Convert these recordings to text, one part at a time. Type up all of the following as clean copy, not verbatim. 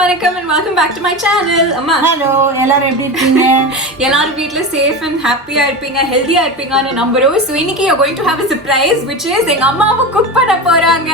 வணக்கம் and welcome back to my channel. அம்மா hello, எல்லாரும் எப்படி இருக்கீங்க? எல்லாரும் வீட்ல சேஃப் அண்ட் ஹாப்பியா இருப்பீங்க, ஹெல்தியா இருப்பீங்கன்னு நம்புறோம். So இன்னைக்கு you are going to have a surprise which is எங்க அம்மாவை குக் பண்ண போறாங்க.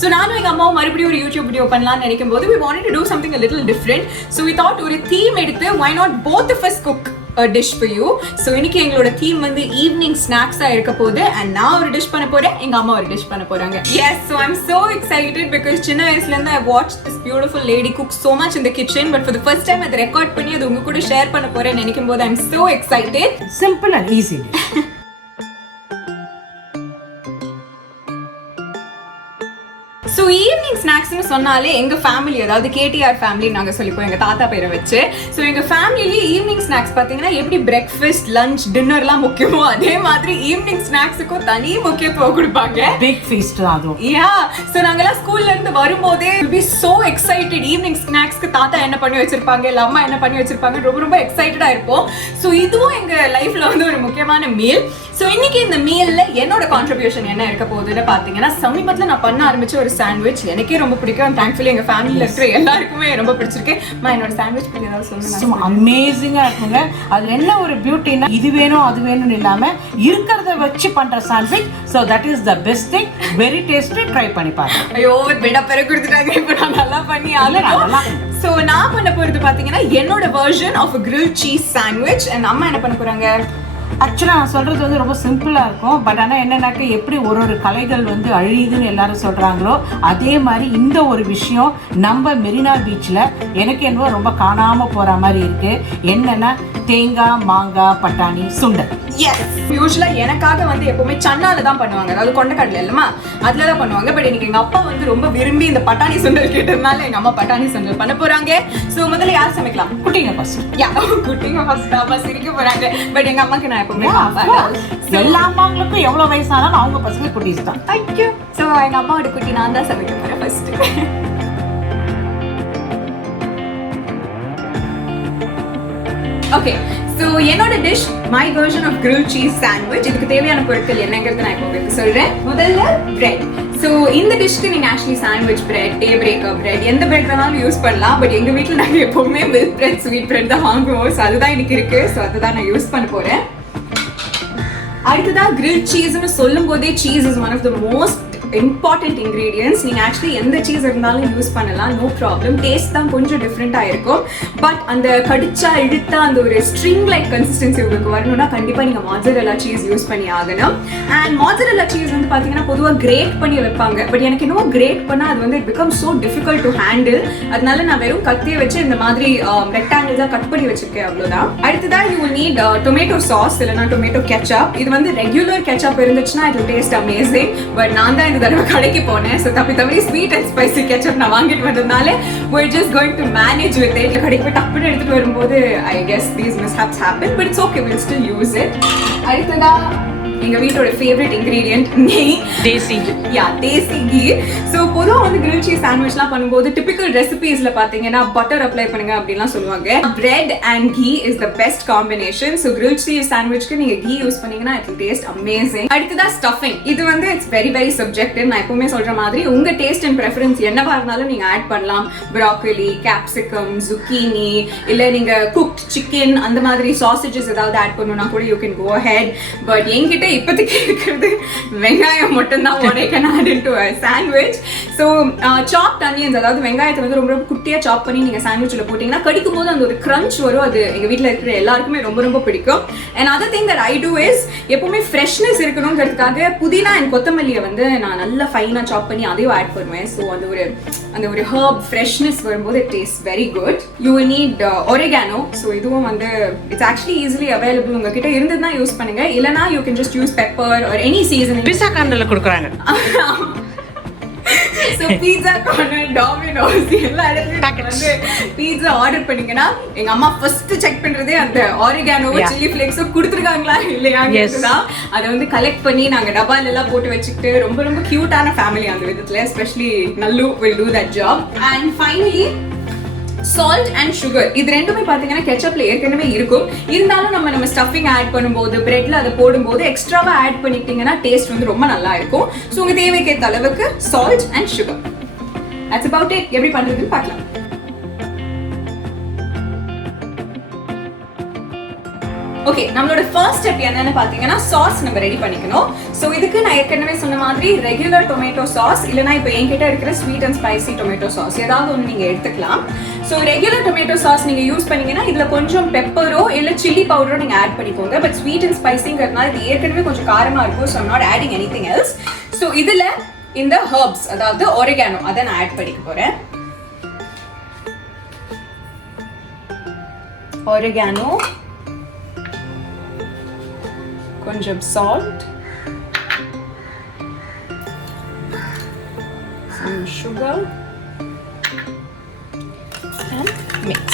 So நானும் எங்க அம்மாவும் மறுபடியும் ஒரு யூடியூப் வீடியோ பண்ணலாம்னு நினைக்கும் போது we wanted to do something a little different. So we thought ஒரு theme எடுத்து why not both of us cook a dish for you. So இன்னைக்கு எங்களோட theme வந்து evening snacks ஆ இருக்க போகுது and நான் ஒரு dish பண்ண போறேன், எங்க அம்மா ஒரு dish பண்ண போறாங்க. Yes, so I'm so excited because சின்ன வயசுல இருந்து I watched this beautiful lady cook so much in the kitchen, but for the first time அதை ரெக்கார்ட் பண்ணி அது உங்க கூட ஷேர் பண்ண போறேன்னு நினைக்கும் போது I'm so excited. Simple and easy. So evening ஸ்நாக்ஸ்னு சொன்னாலே எங்கள் ஃபேமிலி, அதாவது கேடிஆர் ஃபேமிலி நாங்கள் சொல்லிப்போம், எங்கள் தாத்தா பேரை வச்சு. ஸோ எங்கள் ஃபேமிலிலேயே ஈவினிங் ஸ்நாக்ஸ் பார்த்தீங்கன்னா எப்படி பிரேக்ஃபாஸ்ட் லஞ்ச் டின்னர்லாம் முக்கியமோ அதே மாதிரி ஈவினிங் ஸ்நாக்ஸுக்கும் தனி முக்கியத்துவம் கொடுப்பாங்க. பிக் ஃபீஸ்ட் அதுவும். யா, ஸோ நாங்கெல்லாம் ஸ்கூல்ல இருந்து வரும்போதே பி சோ எக்ஸைட்டட். ஈவினிங் ஸ்நாக்ஸ்க்கு தாத்தா என்ன பண்ணி வச்சிருப்பாங்க, இல்லை அம்மா என்ன பண்ணி வச்சிருப்பாங்க, ரொம்ப ரொம்ப எக்ஸைட்டடாக இருப்போம். ஸோ இதுவும் எங்கள் லைஃப்ல வந்து ஒரு முக்கியமான மீல். ஸோ இன்னைக்கு இந்த மீல்ல என்னோட கான்ட்ரிபியூஷன் என்ன இருக்க போகுதுன்னு பார்த்தீங்கன்னா, சமீபத்தில் நான் பண்ண ஆரம்பிச்ச ஒரு சாண்ட்விச் எனக்கே ரொம்ப பிடிக்கும். தேங்க்ஃபுல்லி எங்க ஃபேமிலியில் இருக்கிற எல்லாருக்குமே ரொம்ப பிடிச்சிருக்கு. என்னோட சாண்ட்விச் பத்தி ஏதாவது சொல்லுங்க. அமேசிங்கா இருக்குங்க. அது என்ன ஒரு பியூட்டினா, இது வேணும் அது வேணும்னு இல்லாம இருக்கிறத வச்சு பண்ற sandwich. So that is the best thing. Very tasty. Try பண்ணி பாருங்க. ஐயோ, பெடா பெற கொடுத்துட்டாங்க. இப்போ நான் நல்லா பண்ணி ஆகலாம். ஸோ நான் பண்ண போறது பாத்தீங்கன்னா என்னோட version of grill cheese sandwich. And அம்மா என்ன பண்ண போறாங்க? ஆக்சுவலாக நான் சொல்கிறது வந்து ரொம்ப சிம்பிளாக இருக்கும். பட் ஆனால் என்னன்னாக்க எப்படி ஒரு கலைகள் வந்து அழியுதுன்னு எல்லாரும் சொல்கிறாங்களோ அதே மாதிரி இந்த ஒரு விஷயம் நம்ம மெரினா பீச்சில் எனக்கு என்னவோ ரொம்ப காணாமல் போகிற மாதிரி இருக்குது. என்னென்னா தேங்காய், மாங்காய், பட்டாணி, சுண்டல். யூஸ்வலாக எனக்காக வந்து எப்பவுமே சன்னால தான் பண்ணுவாங்க, அதாவது கொண்டக்கடலை இல்லைமா அதில் தான் பண்ணுவாங்க. பட் எனக்கு எங்கள் அப்பா வந்து ரொம்ப விரும்பி இந்த பட்டாணி சுண்டல் கேட்டதுனால எங்கள் அம்மா பட்டாணி சுண்டல் பண்ண போகிறாங்க. ஸோ முதல்ல யார் சமைக்கலாம்? குட்டிங்க ஃபர்ஸ்ட். குட்டிங்க ஃபர்ஸ்ட். அம்மா சிரிக்க போகிறாங்க. பட் எங்கள் அம்மாக்கு நான் எப்பவுமே எல்லா அம்மாங்களுக்கும் எவ்வளோ வயசானாலும் அவங்க பசங்க குட்டீஸ் தான். ஐயோ, ஸோ எங்கள் அம்மாவோட குட்டி நான் தான் சமைக்க போகிறேன் ஃபர்ஸ்ட். ஓகே, ஸோ என்னோட dish my version of grill cheese sandwich. இதுக்கு தேவையான பொருட்கள் என்னங்கிறது நான் இப்போ உங்களுக்கு சொல்கிறேன். முதல்ல பிரெட். ஸோ இந்த டிஷ்க்கு நீங்கள் ஆக்சுவலி சாண்ட்விச் பிரெட், டே பிரேக்கர் பிரெட், எந்த பிரெட் வேணாலும் யூஸ் பண்ணலாம். பட் எங்கள் வீட்டில் நாங்கள் எப்போவுமே மில்க் பிரெட், ஸ்வீட் பிரெட் தான் வாங்குவோம். ஸோ அதுதான் எனக்கு இருக்குது. ஸோ அதுதான் நான் யூஸ் பண்ண போகிறேன். அடுத்ததான் கிரில் சீஸ்னு சொல்லும் போதே cheese is one of the most important ingredients. நீங்கள் ஆக்சுவலி எந்த சீஸ் இருந்தாலும் யூஸ் பண்ணலாம், நோ ப்ராப்ளம். டேஸ்ட் தான் கொஞ்சம் டிஃப்ரெண்ட்டாக இருக்கும். பட் அந்த கடிச்சா இழுத்தா அந்த ஒரு ஸ்ட்ரிங் லைக் கன்சிஸ்டன்சி உங்களுக்கு வரணும்னா கண்டிப்பாக நீங்கள் மாட்சரெல்லா சீஸ் யூஸ் பண்ணி ஆகணும். அண்ட் மாட்சரெல்லா சீஸ் வந்து பார்த்தீங்கன்னா பொதுவாக கிரேட் பண்ணி வைப்பாங்க. பட் எனக்கு இன்னும் கிரேட் பண்ணால் அது வந்து it become so difficult to handle. அதனால நான் வெறும் கத்தியை வச்சு இந்த மாதிரி ரெக்டாங்கிள்ஸாக கட் பண்ணி வச்சிருக்கேன், அவ்வளோதான். அடுத்ததான் you will NEET tomato sauce, இல்லைனா டொமேட்டோ கெச்சப். இது வந்து ரெகுலர் கெச்சப் இருந்துச்சுன்னா it will taste amazing. But நான் தான் இந்த தடவை கடைக்கு போனேன். ஸோ தப்பி ஸ்வீட் அண்ட் ஸ்பைசி கெச்சப் நான் வாங்கிட்டு வந்ததுனால we're just going to manage with it. கடைக்கு போய் டப்புன்னு எடுத்துட்டு வரும்போது I guess these mishaps happen, but it's okay, we'll still use it. அடுத்ததா எங்க வீட்டோட ஃபேவரட் இன்கிரீடியன்ட் நெய். தேசி கீ. ஸோ பொதுவாக வந்து கிரில் சீஸ் சாண்ட்விச்லாம் பண்ணும்போது டிபிக்கல் ரெசிபீஸ்ல பார்த்தீங்கன்னா பட்டர் அப்ளை பண்ணுங்க அப்படின்லாம் சொல்லுவாங்க. Bread and ghee is the best combination. So grill cheese சாண்ட்விச்க்கு நீங்க கீ யூஸ் பண்ணீங்கன்னா இட் வில் டேஸ்ட் அமேசிங். அடுத்ததா ஸ்டஃபிங். இது வந்து இட்ஸ் வெரி வெரி சப்ஜெக்டிவ். நான் எப்பவுமே சொல்ற மாதிரி உங்க டேஸ்ட் அண்ட் ப்ரெஃபரன்ஸ் என்னவா இருந்தாலும் நீங்க ஆட் பண்ணலாம். ப்ராக்கலி, கேப்சிகம், zucchini, இல்ல நீங்க குக்ட் சிக்கன் அந்த மாதிரி சாசேஜஸ் ஏதாவது ஆட் பண்ணணும்னா கூட you can go ahead. But என்கிட்ட இப்போதைக்கு இருக்கிறது வெங்காயம் மட்டும்தான். what I can add into a sandwich. So chopped onions, அதாவது வெங்காயத்தை வந்து ரொம்ப ரொம்ப குட்டியாக சாப் பண்ணி நீங்கள் சாண்ட்விச்சில் போட்டிங்கன்னா கடிக்கும் போது அந்த ஒரு க்ரன்ச் வரும். அது எங்கள் வீட்டில் இருக்கிற எல்லாருக்குமே ரொம்ப ரொம்ப பிடிக்கும். And other thing that I do is எப்பவுமே ஃப்ரெஷ்னஸ் இருக்கணுங்கிறதுக்காக புதினா அண்ட் கொத்தமல்லியை வந்து நான் நல்லா ஃபைனாக சாப் பண்ணி அதையும் ஆட் பண்ணுவேன். ஸோ அந்த ஒரு ஹர்ப் ஃப்ரெஷ்னஸ் வரும்போது it taste very good. You will NEET oregano. So இதுவும் வந்து இட்ஸ் ஆக்சுவலி ஈஸிலி அவைலபிள். உங்ககிட்ட இருந்ததுன்னா யூஸ் பண்ணுங்க, இல்லைனா you can just use pepper or any season. Pizza கார்னர்ல கொடுக்குறாங்க. ஸோ பீட்சா கார்னர், டாமினோஸ் எல்லா இடத்துலயும் வந்து பீட்சா ஆர்டர் பண்ணீங்கன்னா எங்க அம்மா ஃபர்ஸ்ட் செக் பண்றதே அந்த ஆரிகானோ சில்லி ஃபிளேக்ஸோ கொடுத்துருக்காங்களா இல்லையாங்கிறதுதான். அதை வந்து கலெக்ட் பண்ணி நாங்க டப்பால எல்லாம் போட்டு வச்சுக்கிட்டு ரொம்ப ரொம்ப கியூட்டான ஃபேமிலி அந்த விதத்துல. Especially Nallu will do that job. And finally salt and sugar. இது ரெண்டுமே பாத்தீங்கன்னா கெச்சப்ல ஏற்கனவே இருக்கும். இருந்தாலும் நம்ம ஸ்டஃபிங் ஆட் பண்ணும்போது பிரெட்ல அதை போடும்போது எக்ஸ்ட்ராவா ஆட் பண்ணிட்டீங்கன்னா டேஸ்ட் வந்து ரொம்ப நல்லா இருக்கும். ஸோ உங்க தேவைக்கேற்ற அளவுக்கு salt and sugar. That's about it. எப்படி பண்றதுன்னு பார்க்கலாம். ஓகே, நம்மளோட ஃபர்ஸ்ட் ஸ்டெப் என்னன்னு பாத்தீங்கன்னா சாஸ் நம்ம ரெடி பண்ணிக்கணும். ஸோ இதுக்கு நான் ஏற்கனவே சொன்ன மாதிரி ரெகுலர் டொமேட்டோ சாஸ் இல்லைனா இப்போ என்கிட்ட இருக்கிற sweet and spicy tomato sauce ஏதாவது ஒன்று நீங்க எடுத்துக்கலாம். ஸோ ரெகுலர் டொமேட்டோ சாஸ் நீங்க யூஸ் பண்ணீங்கன்னா இதுல கொஞ்சம் பெப்பரோ இல்ல சில்லி பவுடரோ நீங்க ஆட் பண்ணிக்கோங்க. பட் ஸ்வீட் அண்ட் ஸ்பைசிங்கிறதுனால இது ஏற்கனவே கொஞ்சம் காரமா இருக்கும். So I'm not adding anything else. So இதுல இந்த ஹர்ப்ஸ் அதாவது ஒரிகானோ அதை நான் ஆட் பண்ணிக்க போறேன். ஒரிகானோ, கொஞ்சம் salt, some sugar and mix.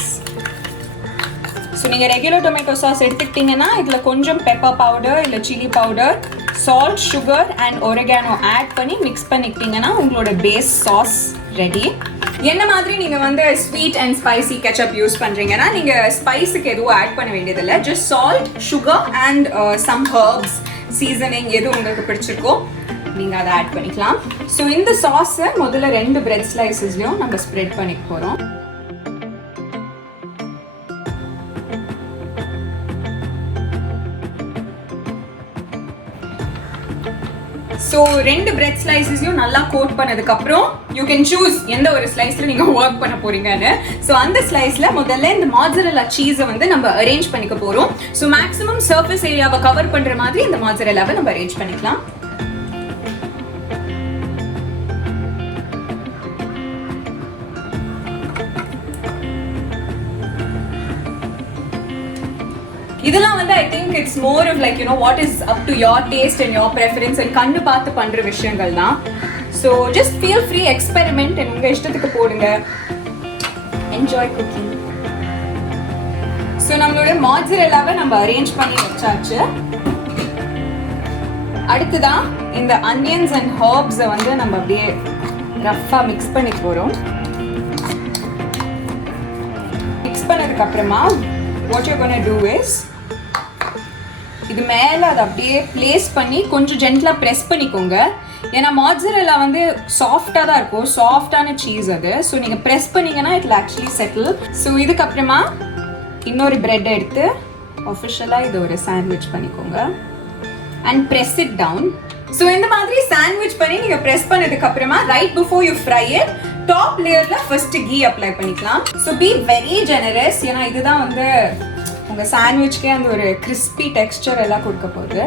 So நீங்க ரெகுலர் டொமேட்டோ சாஸ் எடுத்துக்கிட்டீங்கன்னா இதுல கொஞ்சம் பெப்பர் பவுடர் இல்ல chilli powder, salt, sugar and oregano add பண்ணி மிக்ஸ் பண்ணிக்கிட்டீங்கன்னா உங்களோட பேஸ் சாஸ் ரெடி. என்ன மாதிரி நீங்க வந்து sweet and spicy ketchup use பண்றீங்கன்னா நீங்க ஸ்பைஸுக்கு எதுவும் ஆட் பண்ண வேண்டியதில்லை. Just salt, sugar and some herbs, seasoning எது உங்களுக்கு பிடிச்சிருக்கோ நீங்க அதை ஆட் பண்ணிக்கலாம். ஸோ இந்த சாஸை முதல்ல 2 பிரெட் ஸ்லைசஸ்லயும் நம்ம ஸ்ப்ரெட் பண்ணிக்க போறோம். ஸோ 2 பிரெட் ஸ்லைசஸையும் நல்லா கோட் பண்ணதுக்கு அப்புறம் யூ கேன் சூஸ் எந்த ஒரு ஸ்லைஸ்ல நீங்க ஒர்க் பண்ண போறீங்கன்னு. ஸோ அந்த ஸ்லைஸ்ல முதல்ல இந்த மாட்சரெல்லா சீஸை வந்து நம்ம அரேஞ்ச் பண்ணிக்க போறோம். ஸோ மேக்ஸிமம் சர்ஃபேஸ் ஏரியாவை கவர் பண்ற மாதிரி இந்த மாட்சரெல்லாவை நம்ம அரேஞ்ச் பண்ணிக்கலாம். இதெல்லாம் வந்து I think it's more of like what is up to your taste and your preference and கண்ணு பார்த்து பண்ற விஷயங்கள் தான். So just feel free, experiment and உங்க இஷ்டத்துக்கு போடுங்க. Enjoy cooking. So நம்மளோட மாட்சரெல்லாவை நம்ம அரேஞ்ச் பண்ணி வச்சாச்சு. அடுத்துதான் இந்த onions and herbs வந்து நம்ம அப்படியே ரஃப்பா மிக்ஸ் பண்ணி போறோம். மிக்ஸ் பண்ணதுக்கு அப்புறமா what you're going to do is இது மேலே அதை அப்படியே பிளேஸ் பண்ணி கொஞ்சம் ஜென்டலாக ப்ரெஸ் பண்ணிக்கோங்க. ஏன்னா மாட்சரெல்லா வந்து சாஃப்டாக தான் இருக்கும், சாஃப்டான சீஸ் அது. ஸோ நீங்கள் ப்ரெஸ் பண்ணிங்கன்னா it will actually settle. So இதுக்கப்புறமா இன்னொரு பிரெட் எடுத்து ஒஃபிஷியலாக இது ஒரு சாண்ட்விச் பண்ணிக்கோங்க and press it down. So இந்த மாதிரி சாண்ட்விச் பண்ணி நீங்கள் ப்ரெஸ் பண்ணதுக்கு அப்புறமா right before you fry it top லேயர்ல ஃபர்ஸ்ட் கீ அப்ளை பண்ணிக்கலாம். So be very generous. ஏன்னா இதுதான் வந்து உங்க சாண்ட்விச்க்கே அந்த ஒரு கிறிஸ்பி டெக்ஸ்சர் எல்லாம் கொடுக்க போகுது.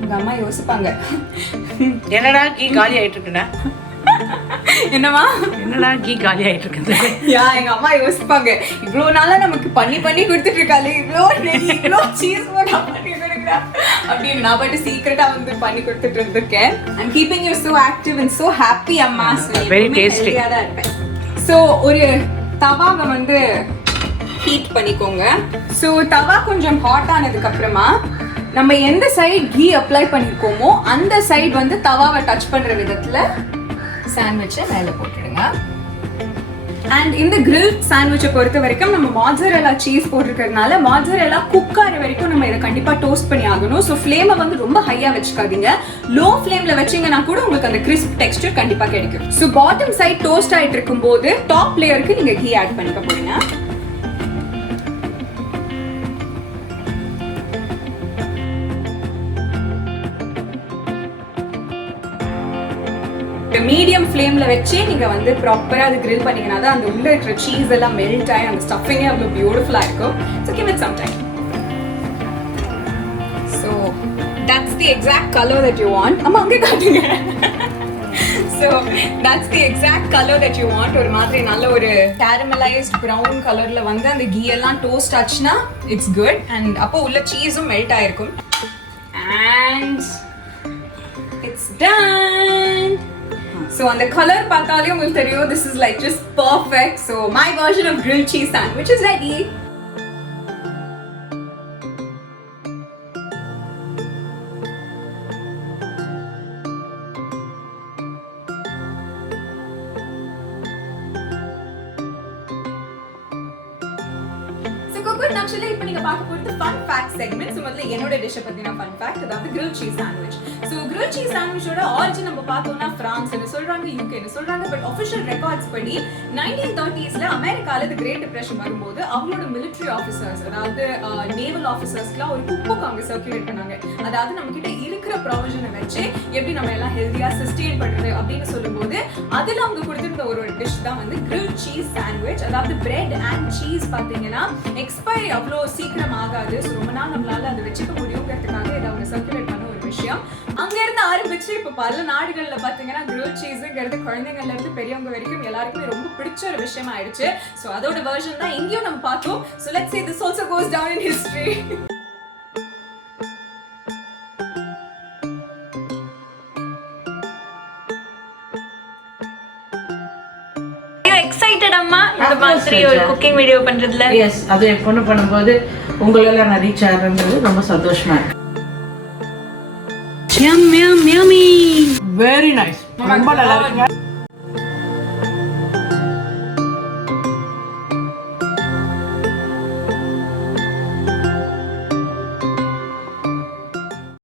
உங்க அம்மா யோசிப்பாங்க என்னடா கீ காலி ஆயிட்டு இருக்குடா, என்னமா என்னடா கீ காலி ஆயிட்டு இருக்குது. எங்க அம்மா யோசிப்பாங்க இவ்வளோ நாளா நமக்கு பண்ணி கொடுத்துட்டு இருக்காளே, இவ்வளோ சீஸ் போட்டா பண்ணி கொடுக்குறா அப்படின்னு. நான் பாட்டு சீக்கிரட்டா வந்து பண்ணி கொடுத்துட்டு இருந்திருக்கேன். I'm keeping you so active and so happy அம்மா. Very tasty. ஸோ ஒரு தவாவை வந்து ஹீட் பண்ணிக்கோங்க. ஸோ தவா கொஞ்சம் ஹாட் ஆனதுக்கு அப்புறமா நம்ம எந்த சைடு கீ அப்ளை பண்ணிருக்கோமோ அந்த சைடு வந்து தவாவை டச் பண்ற விதத்துல சாண்ட்விச்சை மேலே போட்டுடுங்க. அண்ட் இந்த கிரில் சாண்ட்விச்சை பொறுத்த வரைக்கும் நம்ம மாட்சரெல்லா சீஸ் போட்டிருக்கிறதுனால மாட்சரெல்லா குக் ஆகிற வரைக்கும் நம்ம இதை கண்டிப்பா டோஸ்ட் பண்ணி ஆகணும். ஸோ ஃப்ளேமை வந்து ரொம்ப ஹையா வச்சுக்காதீங்க. லோ ஃப்ளேம்ல வச்சீங்கன்னா கூட உங்களுக்கு அந்த கிறிஸ்ப் டெக்ஸ்டர் கண்டிப்பா கிடைக்கும். ஸோ பாட்டம் சைட் டோஸ்ட் ஆயிட்டு இருக்கும் போது டாப் லேயருக்கு நீங்க கீ ஆட் பண்ணிக்க போறீங்க. மீடியம் ஃப்ளேம்ல வச்சு நீங்க வந்து ப்ராப்பரா அது கிரில் பண்ணீங்கன்னா தான் அந்த உள்ள இருக்கிற சீஸ் எல்லாம் மெல்ட் ஆகி அந்த ஸ்டஃபிங்கே அவ்வளோ பியூட்டிஃபுல்லா இருக்கும். So give it some time. So that's the exact colour that you want. அம்மா அங்கே காட்டுங்க. So that's the exact colour that you want. ஒரு மாதிரி நல்ல ஒரு கேரமலைஸ்ட் ப்ரௌன் கலர்ல வந்து அந்த கீ எல்லாம் டோஸ்ட் ஆச்சுன்னா இட்ஸ் குட். அண்ட் அப்போ உள்ள சீஸும் மெல்ட் ஆயிருக்கும். And it's done. So on the color பார்த்தாலே உங்களுக்கு தெரியும், this is like just perfect. So my version of grilled cheese sandwich is ready. Actually, இப்போ நீங்க பார்க்க போறது fun fact segment. So முதல்ல என்னோட டிஷ் பத்தின fun fact, அதாவது grilled cheese sandwich. So grilled cheese sandwich ஓட origin நம்ம பார்த்தோம்னா பிரான்ஸ் னு சொல்றாங்க, UK னு சொல்றாங்க. பட் official records படி 1930s ல அமெரிக்கால the Great Depression வரும்போது அவங்களோட military officers, அதாவது naval officersலாம் ஒரு cookbook அவங்க சர்க்குலேட் பண்ணாங்க. அதாவது நம்ம கிட்ட இருக்கிற ப்ரொவிஷனை வச்சு எப்படி நம்ம எல்லாம் ஹெல்தியா சஸ்டெயின் பண்றது அப்படின்னு சொல்லும்போது அதுல அவங்க கொடுத்திருந்த ஒரு டிஷ் தான் வந்து grilled cheese sandwich. அதாவது bread and cheese பாத்தீங்கன்னா எக்ஸ்பைரி அவ்வளோ சீக்கிரம் ஆகாது. ஸோ ரொம்ப நாள் நம்மளால அதை வச்சுக்க முடியுங்கிறதுக்காக இதை அவங்க சர்க்குலேட் பண்ண ஒரு விஷயம். அங்கிருந்து ஆரம்பிச்சு இப்போ பல நாடுகள்ல பாத்தீங்கன்னா grilled cheeseங்கிறது குழந்தைங்கள்ல இருந்து பெரியவங்க வரைக்கும் எல்லாருக்குமே ரொம்ப பிடிச்ச ஒரு விஷயம் ஆயிடுச்சு. ஸோ அதோட வெர்ஷன் தான் இங்கேயும் நம்ம பார்த்தோம். So let's say this also goes down in history. Excited அம்மா இந்த மாதிரி ஒரு குக்கிங் வீடியோ பண்றதுல? எஸ், அது என் பொண்ணு பண்ணும்போது உங்களெல்லாம் நான் ரீச் ஆகிறது ரொம்ப சந்தோஷமா இருக்கு. Yum, yum, yummy. Very nice. ரொம்ப நல்லா இருக்கு.